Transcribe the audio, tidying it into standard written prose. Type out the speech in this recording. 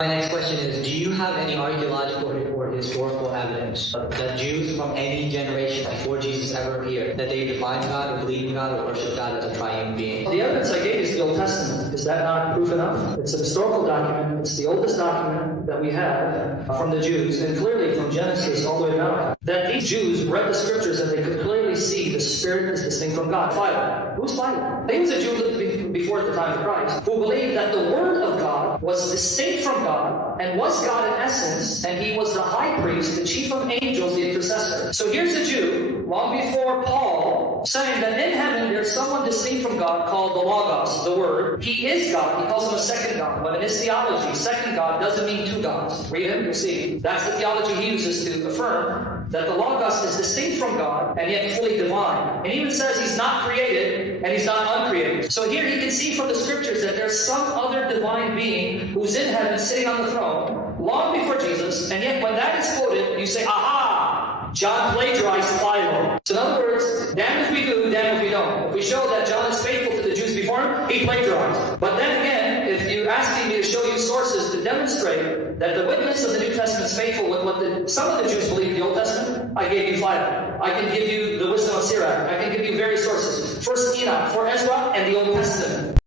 My next question is, do you have any archaeological or historical evidence that Jews from any generation before Jesus ever appeared, that they defined God or believed in God or worshiped God as a triune being? The evidence I gave is the Old Testament. Is that not proof enough? It's a historical document. It's the oldest document that we have from the Jews, and clearly from Genesis all the way to Malachi, that these Jews read the scriptures and they could clearly see the Spirit is distinct from God. Philo. Who's Philo? He was a Jew who lived before the time of Christ, who believed that the Word of God was distinct from God and was God in essence, and he was the high priest, the chief of angels, the intercessor. So here's a Jew, long before Paul, saying that in heaven there's someone distinct from God called the Logos, the Word. He is God. He calls him a second God. But in his theology, second God doesn't mean two gods. Read him, you'll see. That's the theology he uses to affirm that the Logos is distinct from God and yet fully divine. And even says he's not created and he's not uncreated. So here he can see from the scriptures that there's some other divine being who's in heaven sitting on the throne long before Jesus, and yet when that is quoted, you say, aha! John plagiarized Philo. So in other words, damn if we do, damn if we don't. If we show that John is faithful to the Jews before him, he plagiarized. But then again, if you're asking me to show you sources to demonstrate that the witness of the New Testament is faithful with what some of the Jews believe in the Old Testament, I gave you Philo. I can give you the wisdom of Sirach. I can give you various sources. First Enoch, for Ezra, and the Old Testament.